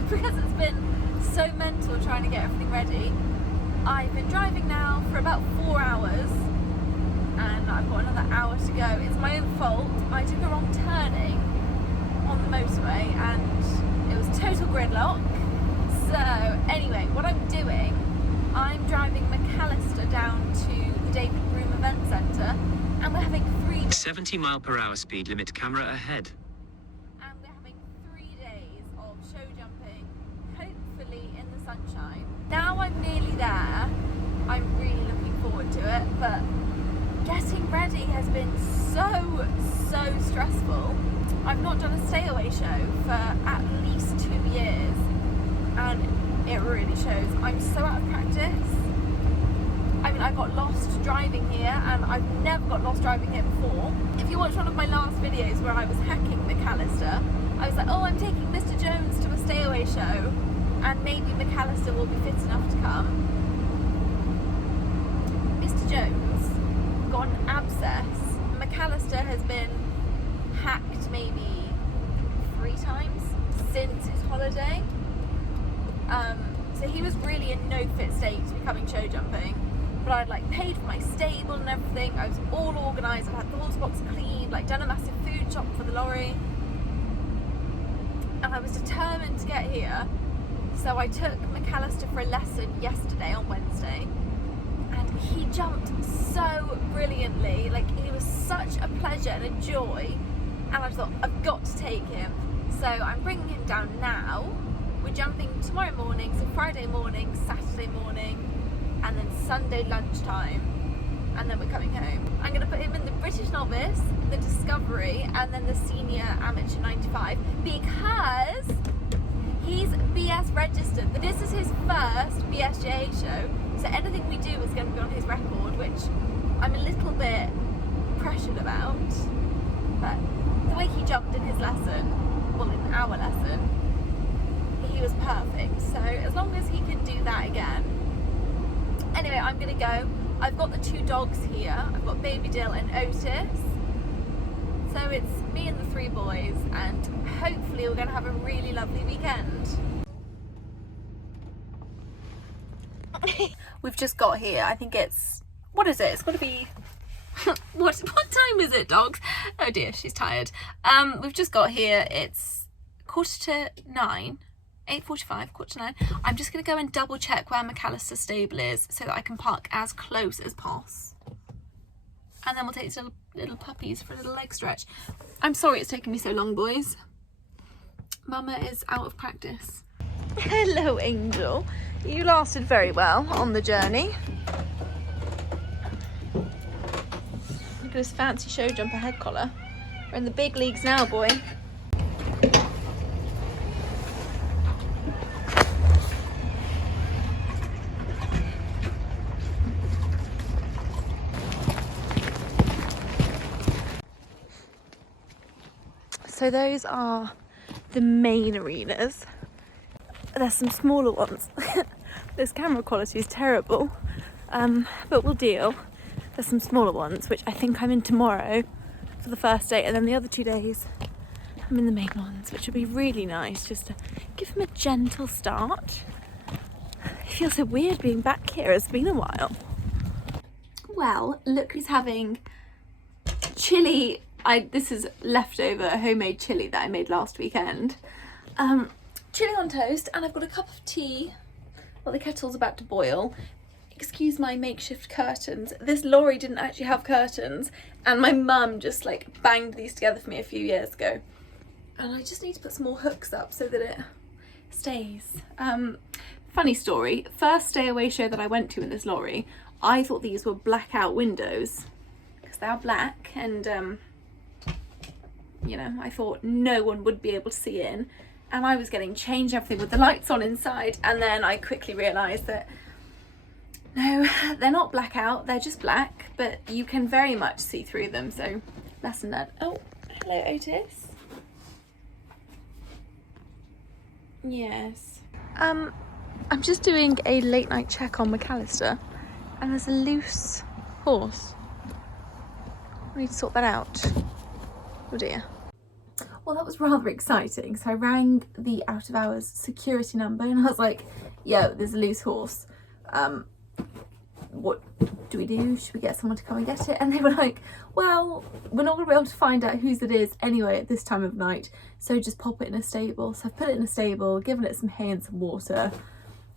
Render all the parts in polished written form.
video because it's been so mental trying to get everything ready. I've been driving now for about 4 hours and I've got another hour to go. It's my own fault. I took a wrong turning on the motorway and it was total gridlock. So anyway, what I'm doing, I'm driving McAlester down to the David Broom Event Centre and we're having 70 mile per hour speed limit, camera ahead. And we're having 3 days of show jumping, hopefully in the sunshine. Now I'm nearly there. I'm really looking forward to it, but getting ready has been so stressful. I've not done a stay away show for at least 2 years and it really shows. I'm so out of practice. I mean, I got lost driving here and I've never got lost driving here before. If you watch one of my last videos where I was hacking McAlester, I was like, oh, I'm taking Mr. Jones to a stay away show and maybe McAlester will be fit enough to come. Mr. Jones got an abscess. McAlester has been hacked maybe 3 times since his holiday. So he was really in no fit state to be coming show jumping. But I'd like paid for my stable and everything. I was all organised. I had the horse box cleaned, like done a massive food shop for the lorry. And I was determined to get here. So I took McAlester for a lesson yesterday on Wednesday. And he jumped so brilliantly. Like, he was such a pleasure and a joy. And I thought, I've got to take him. So I'm bringing him down now. We're jumping tomorrow morning, so Friday morning, Saturday morning, and then Sunday lunchtime, and then we're coming home. I'm going to put him in the British Novice, the Discovery, and then the Senior Amateur 95 because he's BS registered. This is his first BSJA show, so anything we do is going to be on his record, which I'm a little bit pressured about. But the way he jumped in his lesson, well, in our lesson, he was perfect. So as long as he can do that again. Anyway, I'm gonna go. I've got the 2 dogs here. I've got baby Dill and Otis. So it's me and the 3 boys, and hopefully we're gonna have a really lovely weekend. We've just got here. I think it's, what is it? It's gotta be, what time is it, dogs? Oh dear, she's tired. We've just got here. It's 8:45, 8:45. I'm just going to go and double check where McAlester stable is so that I can park as close as possible. And then we'll take these little puppies for a little leg stretch. I'm sorry it's taken me so long, boys. Mama is out of practice. Hello, Angel. You lasted very well on the journey. Look at his fancy show jumper head collar. We're in the big leagues now, boy. So those are the main arenas. There's some smaller ones. This camera quality is terrible, but we'll deal. There's some smaller ones, which I think I'm in tomorrow for the first day, and then the other 2 days I'm in the main ones, which would be really nice just to give them a gentle start. It feels so weird being back here. It's been a while. Well, look who's having chilli. This is leftover homemade chilli that I made last weekend. Chilli on toast, and I've got a cup of tea. Well, the kettle's about to boil. Excuse my makeshift curtains. This lorry didn't actually have curtains, and my mum just like banged these together for me a few years ago. And I just need to put some more hooks up so that it stays. Funny story, first stay away show that I went to in this lorry, I thought these were blackout windows because they are black, and you know, I thought no one would be able to see in, and I was getting changed everything with the lights on inside, and then I quickly realised that no, they're not blackout, they're just black, but you can very much see through them, so lesson learned. Oh, hello Otis. Yes. I'm just doing a late night check on McAlester, and there's a loose horse. I need to sort that out. Oh dear. Well, that was rather exciting. So I rang the out of hours security number and I was like, yo, there's a loose horse. What do we do? Should we get someone to come and get it? And they were like, well, we're not going to be able to find out whose it is anyway at this time of night, so just pop it in a stable. So I've put it in a stable, given it some hay and some water,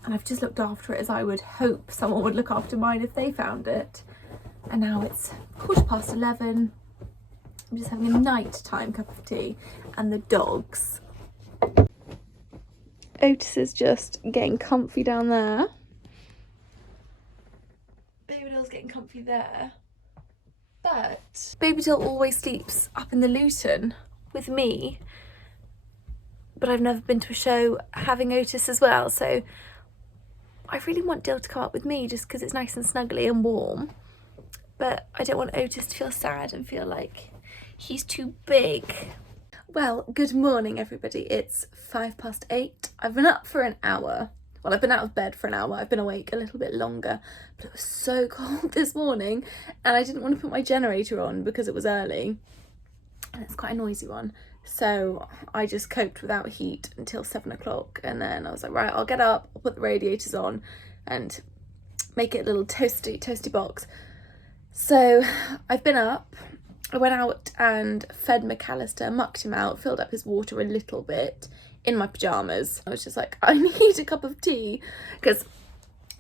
and I've just looked after it as I would hope someone would look after mine if they found it. And now it's 11:15. I'm just having a nighttime cup of tea, and the dogs. Otis is just getting comfy down there. Baby Dill's getting comfy there. But Baby Dill always sleeps up in the Luton with me. But I've never been to a show having Otis as well, so I really want Dill to come up with me just because it's nice and snuggly and warm. But I don't want Otis to feel sad and feel like he's too big. Well, good morning everybody. It's 8:05. I've been up for an hour. Well, I've been out of bed for an hour. I've been awake a little bit longer, but it was so cold this morning and I didn't want to put my generator on because it was early and it's quite a noisy one. So I just coped without heat until 7 o'clock, and then I was like, right, I'll get up, I'll put the radiators on and make it a little toasty box. So I've been up. I went out and fed McAlester, mucked him out, filled up his water a little bit in my pyjamas. I was just like, I need a cup of tea, because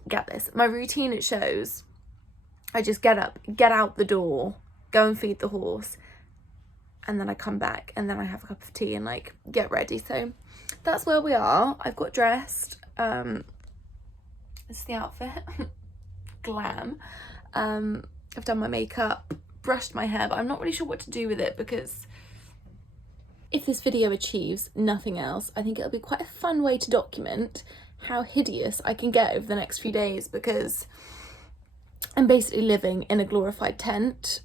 get this, my routine at shows, I just get up, get out the door, go and feed the horse, and then I come back and then I have a cup of tea and like get ready. So that's where we are. I've got dressed. This is the outfit. Glam. I've done my makeup, brushed my hair, but I'm not really sure what to do with it, because if this video achieves nothing else, I think it'll be quite a fun way to document how hideous I can get over the next few days, because I'm basically living in a glorified tent.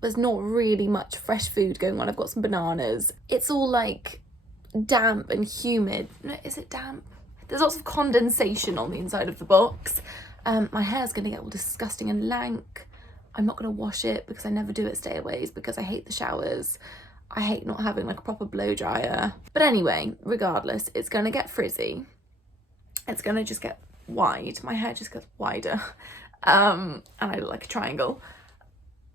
There's not really much fresh food going on. I've got some bananas. It's all like damp and humid. No, is it damp? There's lots of condensation on the inside of the box. My hair's gonna get all disgusting and lank. I'm not gonna wash it because I never do at stayaways because I hate the showers. I hate not having like a proper blow dryer. But anyway, regardless, it's gonna get frizzy. It's gonna just get wide. My hair just gets wider. And I look like a triangle.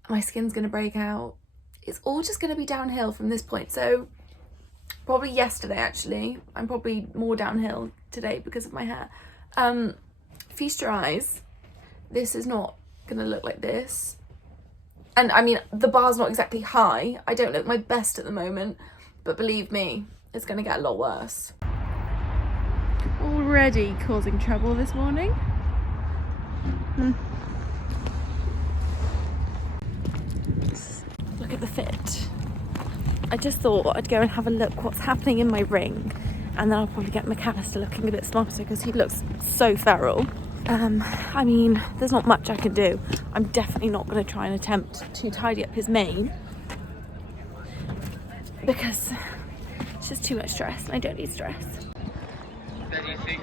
My skin's gonna break out. It's all just gonna be downhill from this point. So probably yesterday actually. I'm probably more downhill today because of my hair. Feast your eyes. This is not gonna look like this. And I mean, the bar's not exactly high. I don't look my best at the moment, but believe me, it's gonna get a lot worse. Already causing trouble this morning. Look at the fit. I just thought I'd go and have a look what's happening in my ring, and then I'll probably get McAlester looking a bit smarter because he looks so feral. I mean, there's not much I can do. I'm definitely not going to try and attempt to tidy up his mane because it's just too much stress and I don't need stress. 36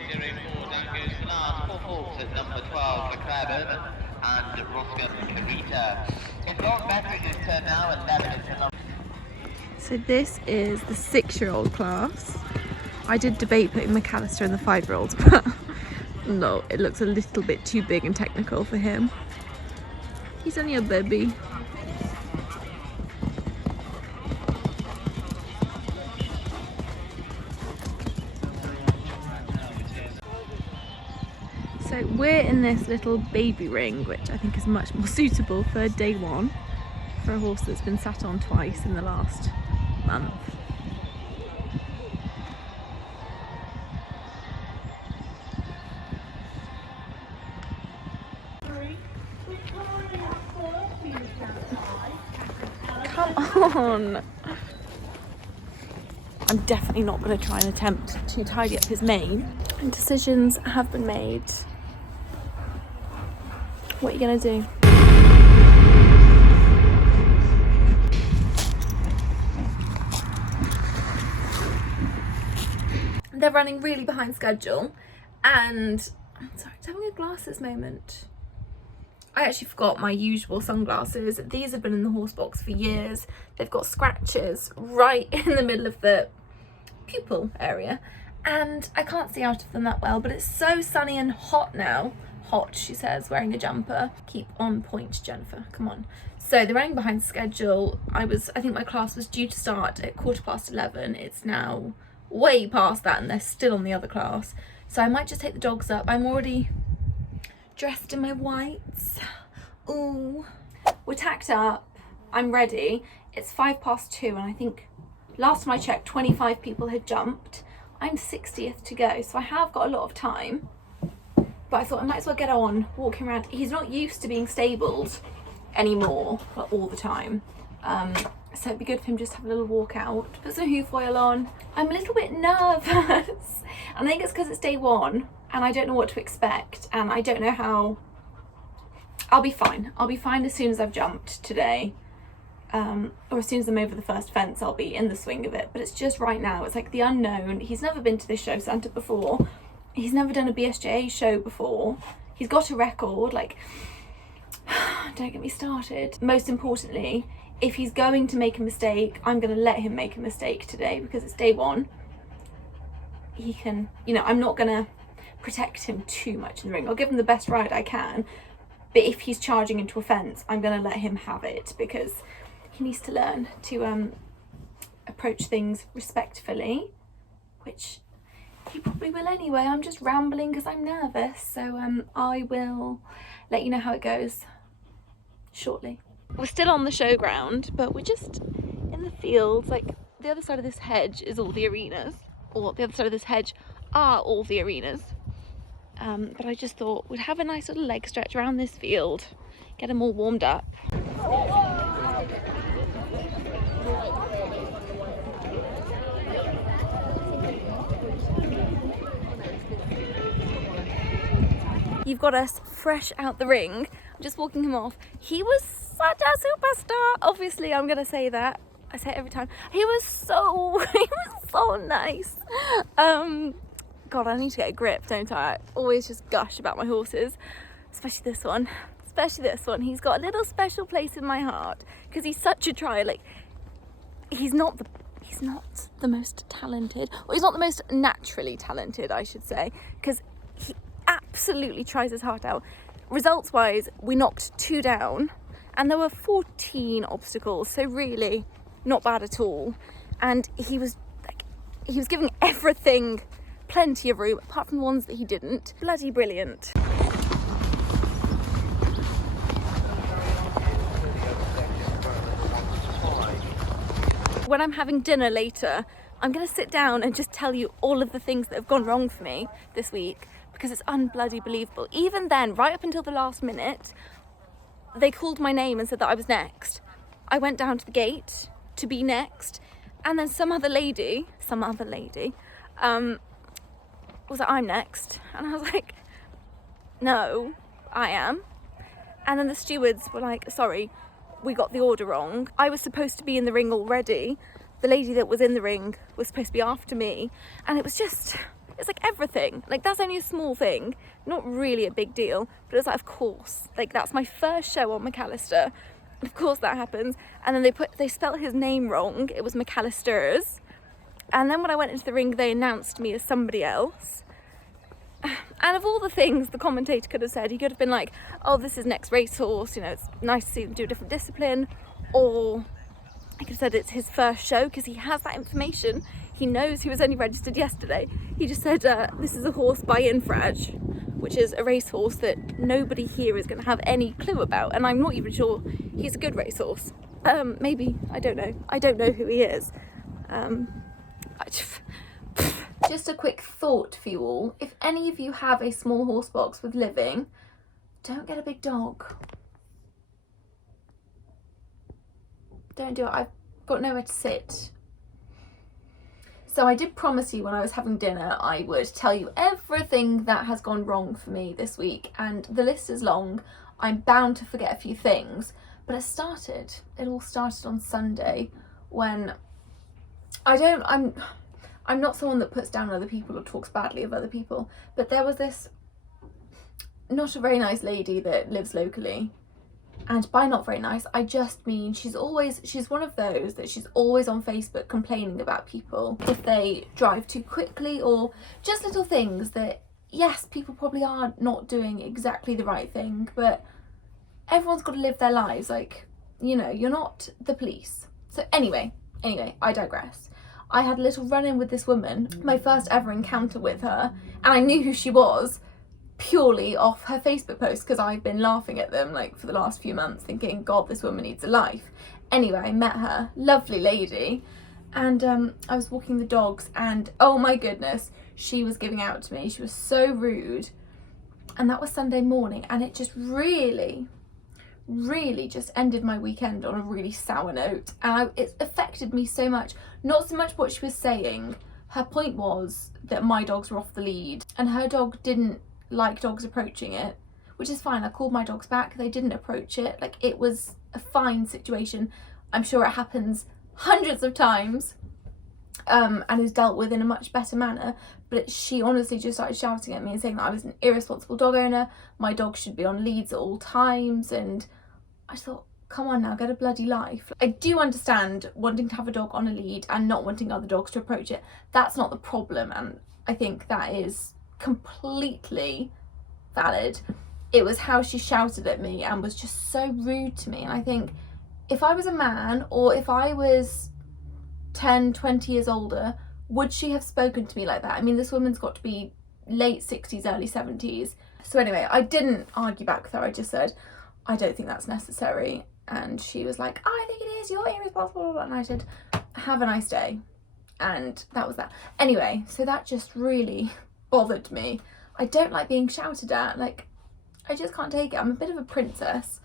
4 down goes the last 4 folks at number 12 McCraven and Roscoe Carita. If Lauren Bedford is turned now, 11 is the number. So this is the 6-year-old class. I did debate putting McAlester in the 5-year-olds, but no, it looks a little bit too big and technical for him. He's only a baby. So we're in this little baby ring, which I think is much more suitable for day one, for a horse that's been sat on twice in the last month. Come on! I'm definitely not going to try and attempt to tidy up his mane. And decisions have been made. What are you going to do? They're running really behind schedule, and I'm sorry, I'm having a glasses moment. I actually forgot my usual sunglasses. These have been in the horse box for years. They've got scratches right in the middle of the pupil area and I can't see out of them that well, but it's so sunny and hot now. Hot, she says, wearing a jumper. Keep on point, Jennifer, come on. So they're running behind schedule. I think my class was due to start at 11:15. It's now way past that and they're still on the other class. So I might just take the dogs up. I'm already dressed in my whites. Ooh. We're tacked up. I'm ready. It's 2:05 and I think last time I checked 25 people had jumped. I'm 60th to go, so I have got a lot of time. But I thought I might as well get on walking around. He's not used to being stabled anymore, like all the time. So it'd be good for him just to have a little walk out. Put some hoof oil on. I'm a little bit nervous. And I think it's because it's day one and I don't know what to expect and I don't know how. I'll be fine. I'll be fine as soon as I've jumped today. Or as soon as I'm over the first fence, I'll be in the swing of it. But it's just right now, it's like the unknown. He's never been to this show centre before. He's never done a BSJA show before. He's got a record, like, don't get me started. Most importantly, if he's going to make a mistake, I'm going to let him make a mistake today because it's day one. He can, you know, I'm not going to protect him too much in the ring. I'll give him the best ride I can. But if he's charging into a fence, I'm going to let him have it because he needs to learn to approach things respectfully, which he probably will anyway. I'm just rambling because I'm nervous. So I will let you know how it goes shortly. We're still on the showground, but we're just in the fields. Like the other side of this hedge is all the arenas, or the other side of this hedge are all the arenas. But I just thought we'd have a nice little leg stretch around this field, get them all warmed up. You've got us fresh out the ring. I'm just walking him off. He was such a superstar. Obviously, I'm gonna say that. I say it every time. He was so nice. God, I need to get a grip, don't I? I always just gush about my horses, especially this one. He's got a little special place in my heart because he's such a try. Like, he's not the most talented, or he's not the most naturally talented, I should say, because he absolutely tries his heart out. Results wise, we knocked 2 down and there were 14 obstacles, so really not bad at all. And he was giving everything plenty of room, apart from the ones that he didn't. Bloody brilliant. When I'm having dinner later, I'm gonna sit down and just tell you all of the things that have gone wrong for me this week, because it's unbloody believable. Even then, right up until the last minute, they called my name and said that I was next. I went down to the gate to be next, and then some other lady was like, I'm next. And I was like, no, I am. And then the stewards were like, sorry, we got the order wrong. I was supposed to be in the ring already. The lady that was in the ring was supposed to be after me. And it's like everything. Like, that's only a small thing, not really a big deal. But it was like, of course, like, that's my first show on McAlester. Of course that happens. And then they spelled his name wrong. It was McAllister's. And then when I went into the ring, they announced me as somebody else. And of all the things the commentator could have said, he could have been like, oh, this is next Racehorse, you know, it's nice to see them do a different discipline. Or he could have said it's his first show, because he has that information. He knows he was only registered yesterday. He just said, this is a horse by Infrage, which is a racehorse that nobody here is going to have any clue about. And I'm not even sure he's a good racehorse. Maybe, I don't know. I don't know who he is. Just a quick thought for you all. If any of you have a small horse box with living, don't get a big dog. Don't do it. I've got nowhere to sit. So I did promise you when I was having dinner I would tell you everything that has gone wrong for me this week, and the list is long. I'm bound to forget a few things, but it all started on Sunday when I'm not someone that puts down other people or talks badly of other people, but there was this not a very nice lady that lives locally. And by not very nice, I just mean she's one of those that she's always on Facebook complaining about people if they drive too quickly, or just little things that, yes, people probably are not doing exactly the right thing, but everyone's got to live their lives. Like, you know, you're not the police. So anyway, I digress. I had a little run-in with this woman, my first ever encounter with her, and I knew who she was purely off her Facebook post, because I've been laughing at them like for the last few months, thinking, God, this woman needs a life. Anyway, I met her, lovely lady, and I was walking the dogs, and oh my goodness, she was giving out to me. She was so rude, and that was Sunday morning, and it just really just ended my weekend on a really sour note, and it affected me so much. Not so much what she was saying. Her point was that my dogs were off the lead, and her dog didn't like dogs approaching it, which is fine. I called my dogs back, they didn't approach it. Like, it was a fine situation. I'm sure it happens hundreds of times, and is dealt with in a much better manner, but she honestly just started shouting at me and saying that I was an irresponsible dog owner, my dog should be on leads at all times, and I thought, come on now, get a bloody life. I do understand wanting to have a dog on a lead and not wanting other dogs to approach it. That's not the problem, and I think that is completely valid. It was how she shouted at me and was just so rude to me, and I think if I was a man, or if I was 10, 20 years older, would she have spoken to me like that? I mean, this woman's got to be late 60s, early 70s. So anyway, I didn't argue back with her. I just said, I don't think that's necessary. And she was like, I think it is, you're irresponsible. And I said, have a nice day. And that was that. Anyway, so that just really bothered me. I don't like being shouted at. Like, I just can't take it. I'm a bit of a princess.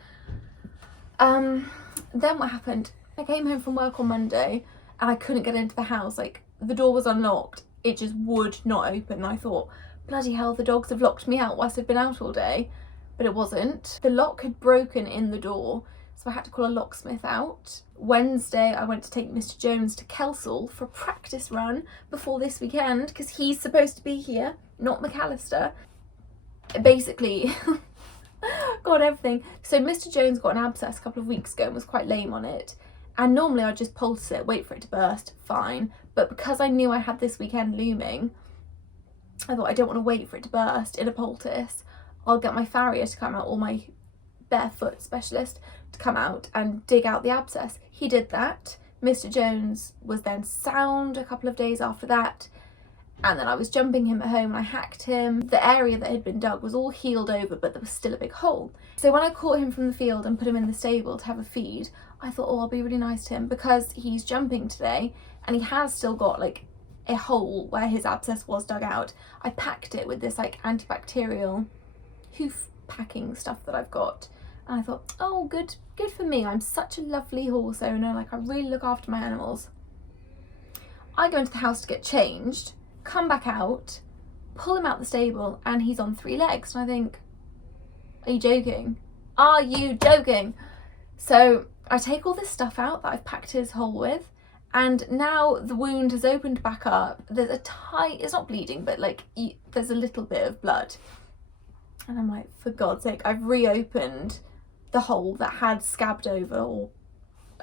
Then what happened? I came home from work on Monday and I couldn't get into the house. Like, the door was unlocked. It just would not open. And I thought, bloody hell, the dogs have locked me out whilst I've been out all day. But it wasn't. The lock had broken in the door, so I had to call a locksmith out. Wednesday, I went to take Mr. Jones to Kelsall for a practice run before this weekend, because he's supposed to be here, not McAlester. Basically, got everything. So Mr. Jones got an abscess a couple of weeks ago and was quite lame on it. And normally I'd just pulse it, wait for it to burst, fine. But because I knew I had this weekend looming, I thought I don't want to wait for it to burst in a poultice. I'll get my farrier to come out, or my barefoot specialist to come out and dig out the abscess. He did that. Mr. Jones was then sound a couple of days after that, and then I was jumping him at home and I hacked him. The area that had been dug was all healed over, but there was still a big hole. So when I caught him from the field and put him in the stable to have a feed, I thought, oh, I'll be really nice to him, because he's jumping today and he has still got like a hole where his abscess was dug out. I packed it with this like antibacterial hoof packing stuff that I've got, and I thought, oh, good for me, I'm such a lovely horse owner, like I really look after my animals. I go into the house to get changed, come back out, pull him out the stable, and he's on 3 legs, and I think, are you joking? Are you joking? So I take all this stuff out that I've packed his hole with, and now the wound has opened back up. There's a it's not bleeding, but like there's a little bit of blood. And I'm like, for God's sake, I've reopened the hole that had scabbed over, or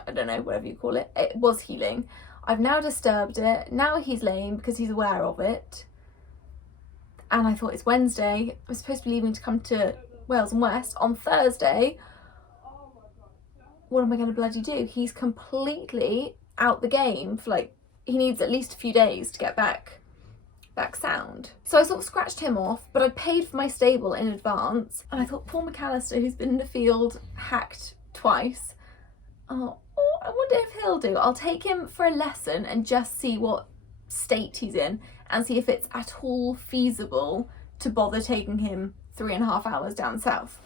I don't know, whatever you call it. It was healing. I've now disturbed it. Now he's lame because he's aware of it. And I thought, it's Wednesday. I'm supposed to be leaving to come to Wales and West on Thursday. What am I going to bloody do? He's completely out the game for like, he needs at least a few days to get back sound. So I sort of scratched him off, but I paid for my stable in advance, and I thought, poor McAlester, who's been in the field hacked twice, I wonder if he'll do. I'll take him for a lesson and just see what state he's in, and see if it's at all feasible to bother taking him 3.5 hours down south.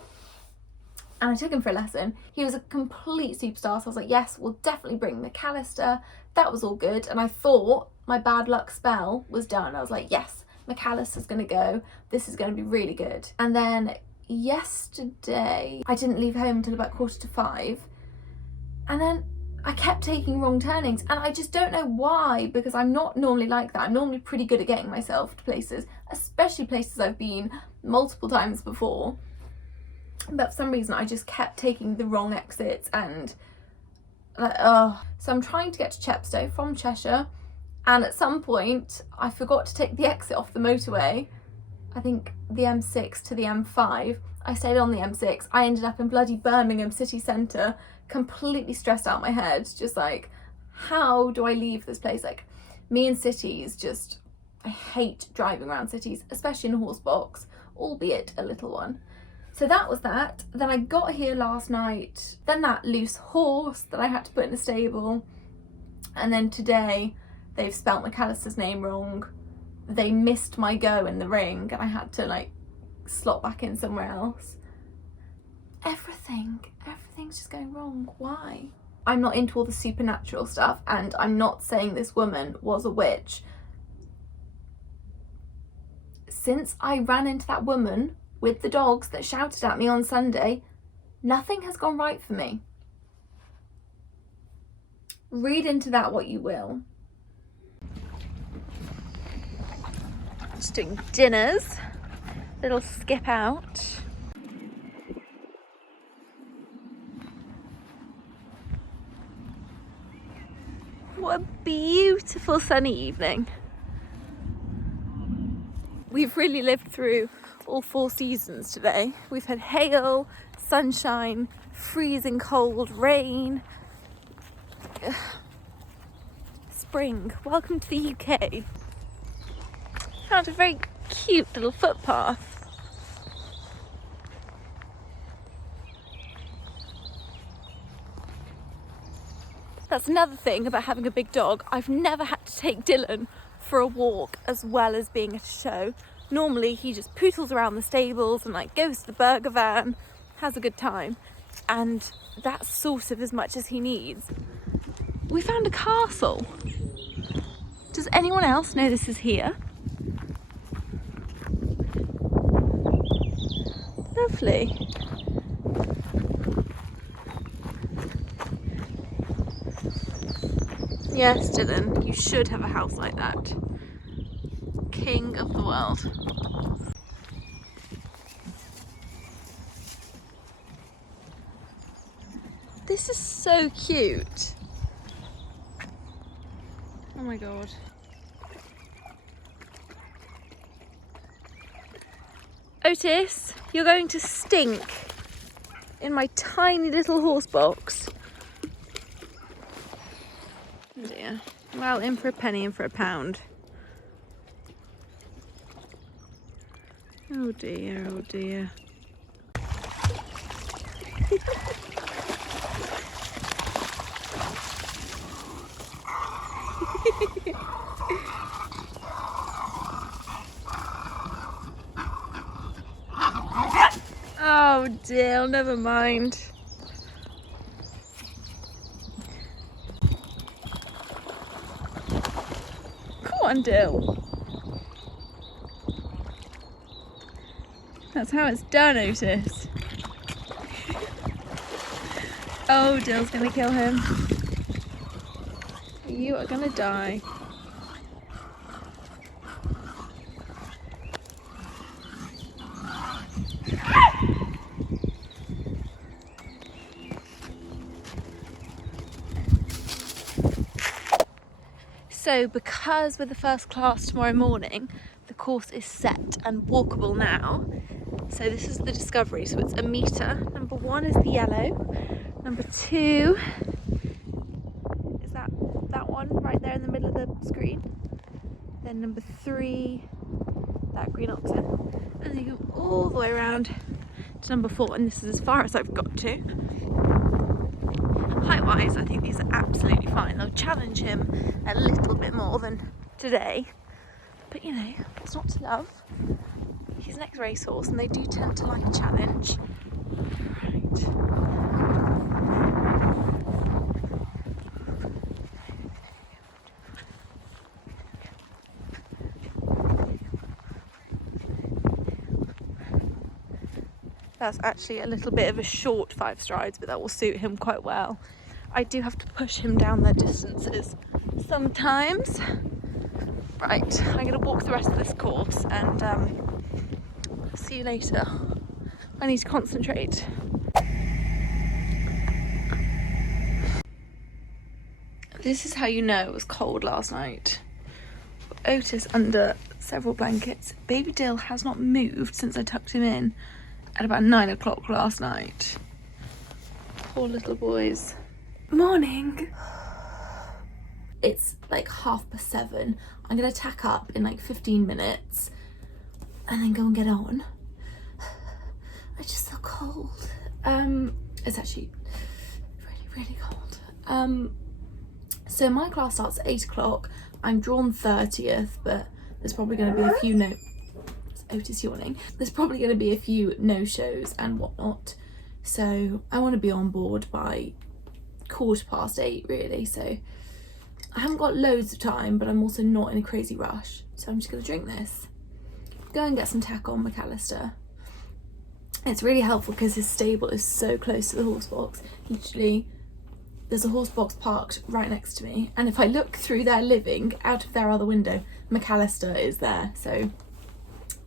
And I took him for a lesson. He was a complete superstar, so I was like, yes, we'll definitely bring McAlester. That was all good, and I thought my bad luck spell was done. I was like, yes, McAllister's gonna go. This is gonna be really good. And then yesterday, I didn't leave home until about 4:45. And then I kept taking wrong turnings, and I just don't know why, because I'm not normally like that. I'm normally pretty good at getting myself to places, especially places I've been multiple times before. but for some reason I just kept taking the wrong exits and so I'm trying to get to Chepstow from Cheshire, and at some point I forgot to take the exit off the motorway, I think the M6 to the M5. I stayed on the M6. I ended up in bloody Birmingham city centre, completely stressed out my head, just like, how do I leave this place? Like, me and cities, just, I hate driving around cities, especially in a horse box, albeit a little one. So that was that. Then I got here last night, then that loose horse that I had to put in a stable, and then today they've spelt McAllister's name wrong. They missed my go in the ring and I had to like slot back in somewhere else. Everything's just going wrong. Why? I'm not into all the supernatural stuff, and I'm not saying this woman was a witch. Since I ran into that woman with the dogs that shouted at me on Sunday, nothing has gone right for me. Read into that what you will. Just doing dinners, little skip out. What a beautiful sunny evening. We've really lived through all 4 seasons today. We've had hail, sunshine, freezing cold, rain, spring. Welcome to the UK. Found a very cute little footpath. That's another thing about having a big dog. I've never had to take Dillon for a walk as well as being at a show. Normally he just pootles around the stables and like goes to the burger van, has a good time, and that's sort of as much as he needs. We found a castle. Does anyone else know this is here? Lovely. Yes, Dillon, you should have a house like that. King of the world. This is so cute. Oh my god. Otis, you're going to stink in my tiny little horse box. Oh dear. Well, in for a penny, in for a pound. Oh dear, oh dear. Oh Dill, never mind. Come on, Dill. That's how it's done, Otis. Oh, Dill's gonna kill him. You are gonna die. So because we're the first class tomorrow morning, the course is set and walkable now. So this is the Discovery, so it's a metre. Number 1 is the yellow. Number 2 is that one right there in the middle of the screen. Then number 3, that green oxen. And then you go all the way around to number 4, and this is as far as I've got to. Height-wise, I think these are absolutely fine. They'll challenge him a little bit more than today, but you know, it's not to love. He's an ex-racehorse and they do tend to like a challenge. Right. That's actually a little bit of a short 5 strides, but that will suit him quite well. I do have to push him down their distances sometimes. Right, I'm going to walk the rest of this course and see you later I need to concentrate. This is how you know it was cold last night. Otis under several blankets. Baby Dill has not moved since I tucked him in at about 9 o'clock last night. Poor little boys. Morning. It's like 7:30. I'm gonna tack up in like 15 minutes and then go and get on. I just feel cold. It's actually really, really cold. So my class starts at 8 o'clock. I'm drawn 30th, but there's probably going to be a few Otis yawning. There's probably going to be a few no-shows and whatnot. So I want to be on board by 8:15 really. So I haven't got loads of time, but I'm also not in a crazy rush. So I'm just going to drink this. Go and get some tack on McAlester. It's really helpful because his stable is so close to the horse box. Literally, there's a horse box parked right next to me, and if I look through their living out of their other window, McAlester is there, so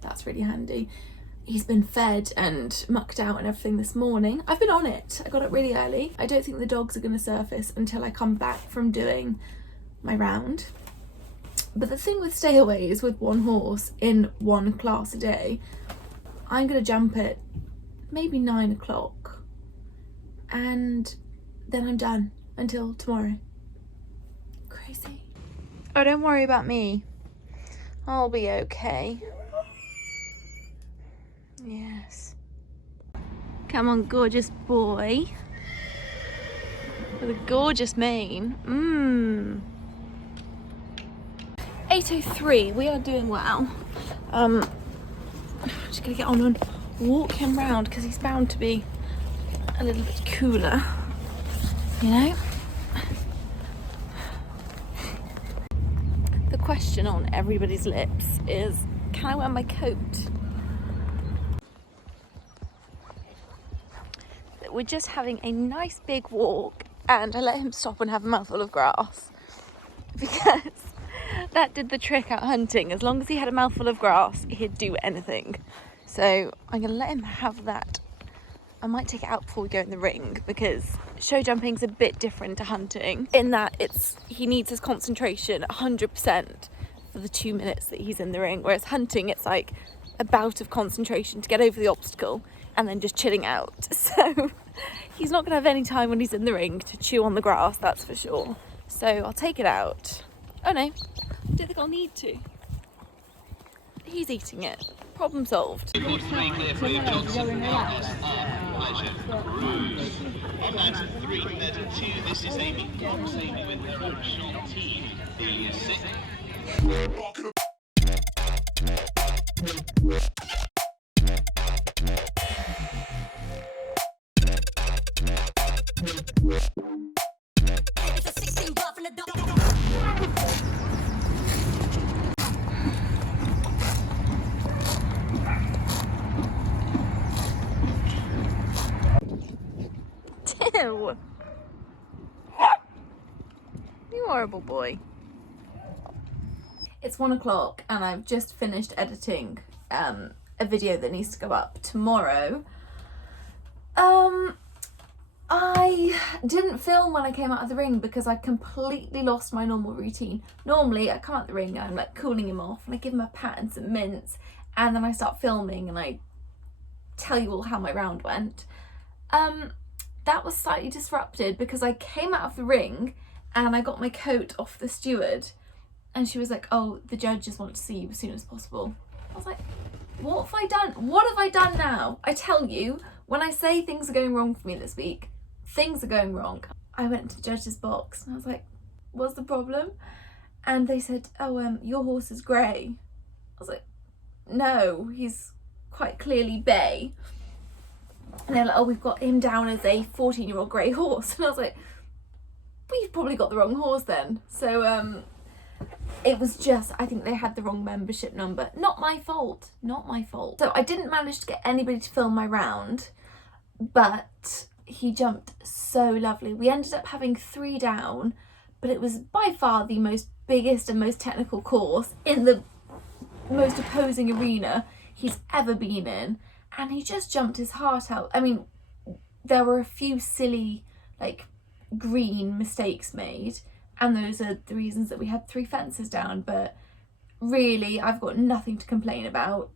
that's really handy. He's been fed and mucked out and everything this morning. I've been on it. I got up really early. I don't think the dogs are going to surface until I come back from doing my round. But the thing with stayaways with one horse in one class a day, I'm going to jump it maybe 9 o'clock and then I'm done until tomorrow. Crazy. Oh, don't worry about me. I'll be okay. Yes. Come on, gorgeous boy. With a gorgeous mane. 8:03, we are doing well. I'm just gonna get on and walk him round because he's bound to be a little bit cooler, you know? The question on everybody's lips is, can I wear my coat? We're just having a nice big walk and I let him stop and have a mouthful of grass because that did the trick out hunting. As long as he had a mouthful of grass, he'd do anything. So I'm gonna let him have that. I might take it out before we go in the ring because show jumping's a bit different to hunting in that he needs his concentration 100% for the 2 minutes that he's in the ring, whereas hunting it's like a bout of concentration to get over the obstacle and then just chilling out. So he's not gonna have any time when he's in the ring to chew on the grass, that's for sure. So I'll take it out. Oh no, I don't think I'll need to. He's eating it. Problem solved. On 3:32, this is Amy Fox, Amy with her own Shorthaired, the 6th. Dill! You horrible boy. It's 1 o'clock and I've just finished editing a video that needs to go up tomorrow. I didn't film when I came out of the ring because I completely lost my normal routine. Normally I come out the ring, I'm like cooling him off and I give him a pat and some mints and then I start filming and I tell you all how my round went. That was slightly disrupted because I came out of the ring and I got my coat off the steward and she was like, oh, the judges want to see you as soon as possible. I was like, what have I done? What have I done now? I tell you, when I say things are going wrong for me this week, things are going wrong. I went to the judge's box and I was like, what's the problem? And they said, oh, your horse is grey. I was like, no, he's quite clearly bay. And they're like, oh, we've got him down as a 14-year-old grey horse. And I was like, we've probably got the wrong horse then. So it was just, I think they had the wrong membership number. Not my fault, not my fault. So I didn't manage to get anybody to film my round, but he jumped so lovely. We ended up having 3 down, but it was by far the most biggest and most technical course in the most opposing arena he's ever been in. and he just jumped his heart out. I mean, there were a few silly, like, green mistakes made, and those are the reasons that we had 3 fences down, but really, I've got nothing to complain about.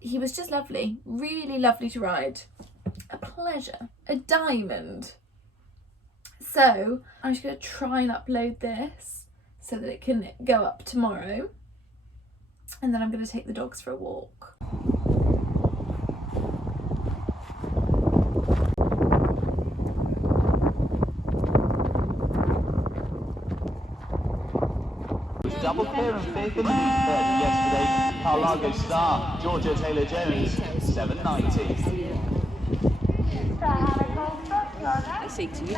He was just lovely, really lovely to ride. A pleasure, a diamond. So I'm just going to try and upload this so that it can go up tomorrow, and then I'm going to take the dogs for a walk. Double clear and fifth in the third yesterday. Carlago Star, Georgia Taylor-Jones, 790. I say to you.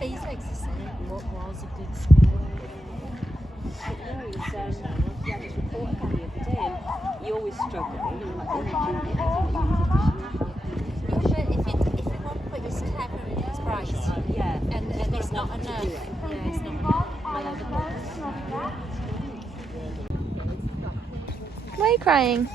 He's like to say what was a good school. No, he's he had his report card the other day, and he always struggled. If you want to put his clever in his bright, yeah, and it's not enough. Yeah, it's not. Why are you crying?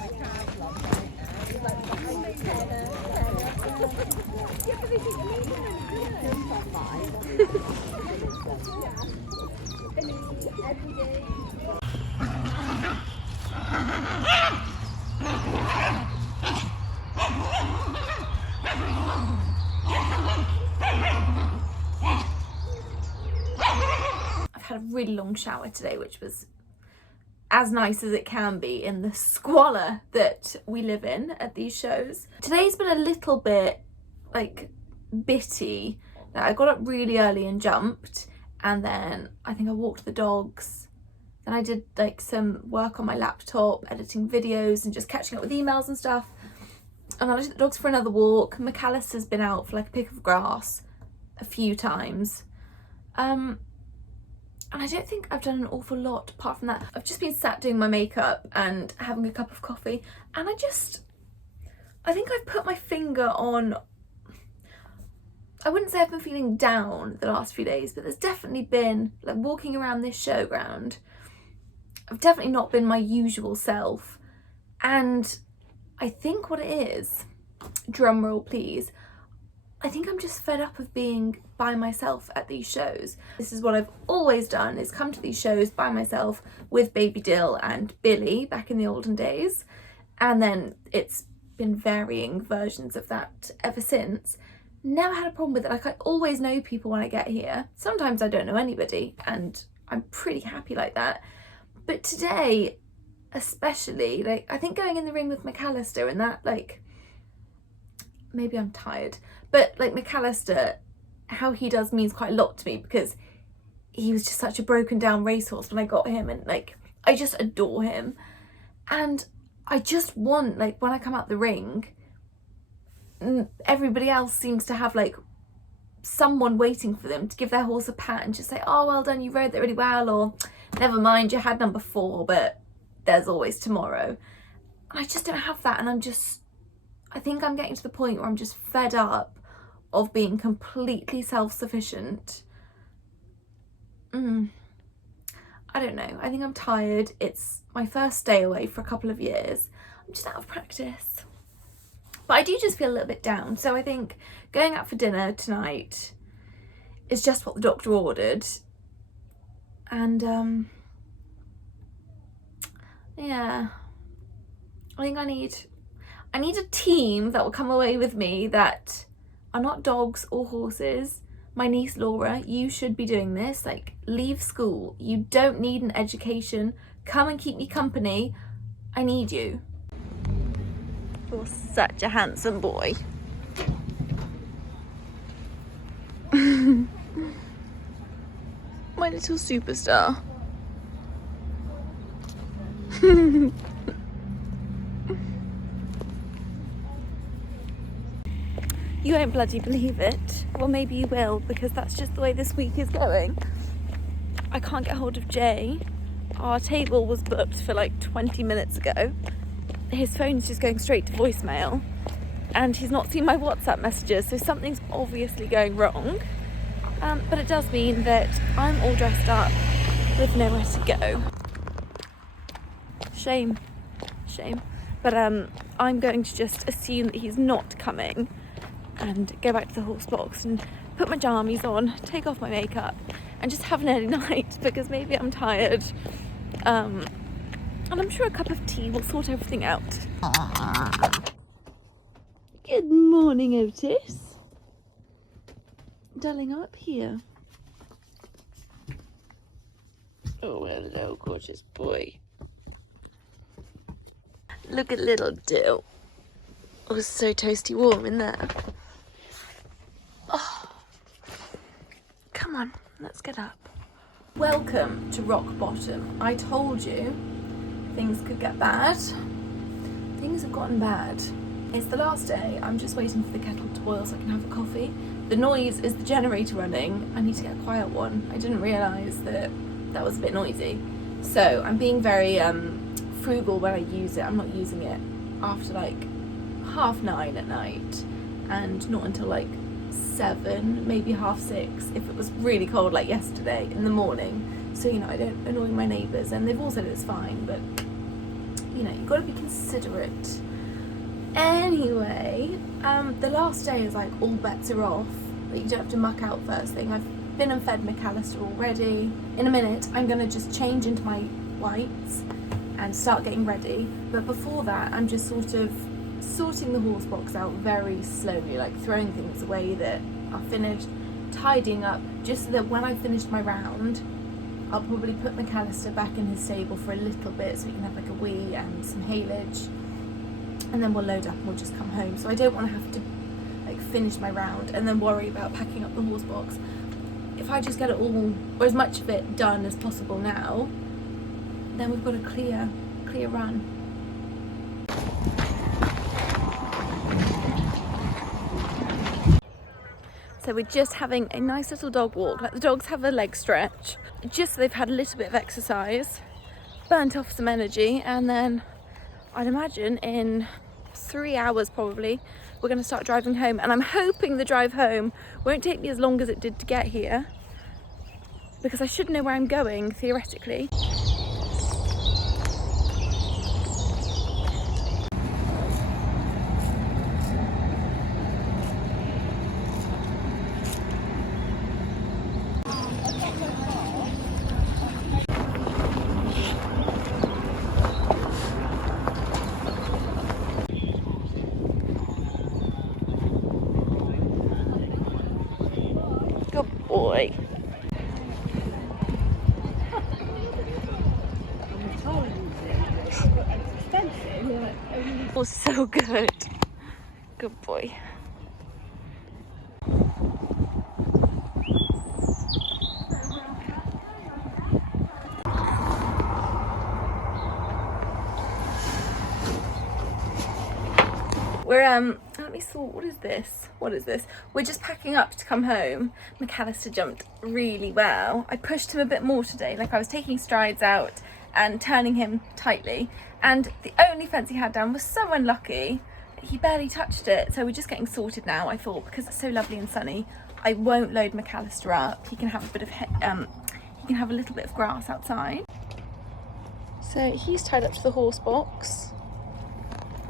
I've had a really long shower today, which was as nice as it can be in the squalor that we live in at these shows. Today's been a little bit like bitty. I got up really early and jumped, and then I think I walked the dogs, then I did like some work on my laptop, editing videos and just catching up with emails and stuff, and then I took the dogs for another walk. McAllister's been out for like a pick of grass a few times, and I don't think I've done an awful lot apart from that. I've just been sat doing my makeup and having a cup of coffee, and I think I've put my finger on, I wouldn't say I've been feeling down the last few days, but there's definitely been, like, walking around this showground, I've definitely not been my usual self. And I think what it is, drum roll please, I think I'm just fed up of being by myself at these shows. This is what I've always done, is come to these shows by myself with baby Dill and Billy back in the olden days. And then it's been varying versions of that ever since. Never had a problem with it. Like, I always know people when I get here. Sometimes I don't know anybody, and I'm pretty happy like that. But today, especially, like, I think going in the ring with McAlester and that, like, maybe I'm tired, but like McAlester, how he does means quite a lot to me, because he was just such a broken down racehorse when I got him, and like, I just adore him. And I just want, like, when I come out the ring, everybody else seems to have like someone waiting for them to give their horse a pat and just say, oh, well done, you rode that really well, or never mind, you had number 4, but there's always tomorrow. And I just don't have that, and I think I'm getting to the point where I'm just fed up of being completely self-sufficient. I don't know, I think I'm tired. It's my first day away for a couple of years. I'm just out of practice. But I do just feel a little bit down. So I think going out for dinner tonight is just what the doctor ordered. And yeah, I think I need a team that will come away with me that are not dogs or horses. My niece Laura, you should be doing this. Like, leave school. You don't need an education. Come and keep me company. I need you. You're such a handsome boy. My little superstar. You won't bloody believe it. Well, maybe you will, because that's just the way this week is going. I can't get hold of Jay. Our table was booked for like 20 minutes ago. His phone's just going straight to voicemail, and he's not seen my WhatsApp messages, so something's obviously going wrong. But it does mean that I'm all dressed up with nowhere to go. Shame. But I'm going to just assume that he's not coming and go back to the horse box and put my jammies on, take off my makeup and just have an early night because maybe I'm tired. And I'm sure a cup of tea will sort everything out. Good morning, Otis. Darling, I'm up here. Oh, hello, gorgeous boy. Look at little Dill. Oh, it's so toasty warm in there. Oh. Come on, let's get up. Welcome to rock bottom. I told you things could get bad. Things have gotten bad. It's the last day. I'm just waiting for the kettle to boil so I can have a coffee. The noise is the generator running. I need to get a quiet one. I didn't realise that was a bit noisy. So I'm being very frugal when I use it. I'm not using it after like 9:30 at night and not until like 7, maybe 6:30 if it was really cold like yesterday in the morning. So, you know, I don't annoy my neighbours, and they've all said it's fine, but you know, you've got to be considerate. Anyway, the last day is like all bets are off. You don't have to muck out first thing. I've been and fed McAlester already. In a minute, I'm going to just change into my whites and start getting ready. But before that, I'm just sort of sorting the horse box out very slowly, like throwing things away that are finished, tidying up, just so that when I've finished my round, I'll probably put McAlester back in his stable for a little bit so he can have like a wee and some haylage, and then we'll load up and we'll just come home. So I don't want to have to like finish my round and then worry about packing up the horse box. If I just get it all, or as much of it done as possible now, then we've got a clear run. So we're just having a nice little dog walk. Like the dogs have a leg stretch, just so they've had a little bit of exercise, burnt off some energy, and then I'd imagine in 3 hours probably we're going to start driving home. And I'm hoping the drive home won't take me as long as it did to get here, because I should know where I'm going theoretically. Good boy. Oh, so good. Good boy. We're let me sort, what is this? We're just packing up to come home. McAlester jumped really well. I pushed him a bit more today, like I was taking strides out and turning him tightly, and the only fence he had down was so unlucky he barely touched it. So we're just getting sorted now. I thought because it's so lovely and sunny, I won't load McAlester up. He can have a bit of he can have a little bit of grass outside. So he's tied up to the horse box.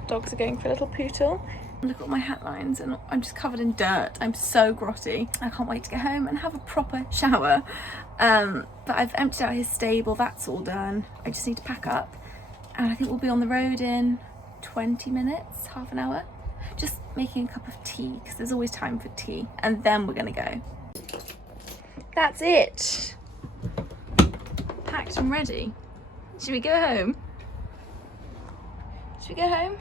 Dogs are going for a little poodle. Look at my hat lines, and I'm just covered in dirt. I'm so grotty. I can't wait to get home and have a proper shower. But I've emptied out his stable. That's all done. I just need to pack up, and I think we'll be on the road in 20 minutes, half an hour. Just making a cup of tea, because there's always time for tea, and then we're gonna go. That's it. Packed and ready. Should we go home? Should we go home?